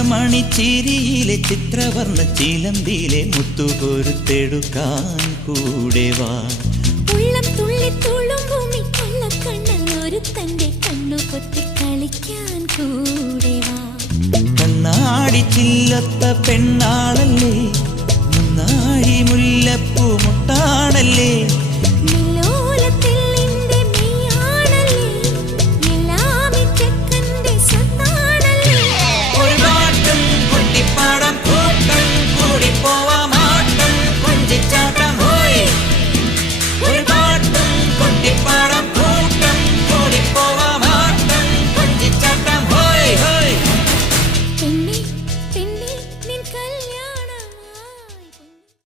ചെല്ലമണിച്ചിരിയിലെ ചിത്രവർണ്ണ ചിലമ്പിലെ മുത്തുകൊരുത്തെടുക്കാൻ കൂടെ വാ. ഉള്ളം തുള്ളി തുളുമ്പുമി കൊള്ളക്കണ്ണൻ ഒരു തന്റെ കണ്ണു പൊത്തി കളിക്കാൻ കൂടെ വാ. കണ്ണാടി ചില്ലത്ത പെണ്ണാളല്ലേ, മുന്നാഴി മുല്ലപ്പൂ മുട്ടാണല്ലേ,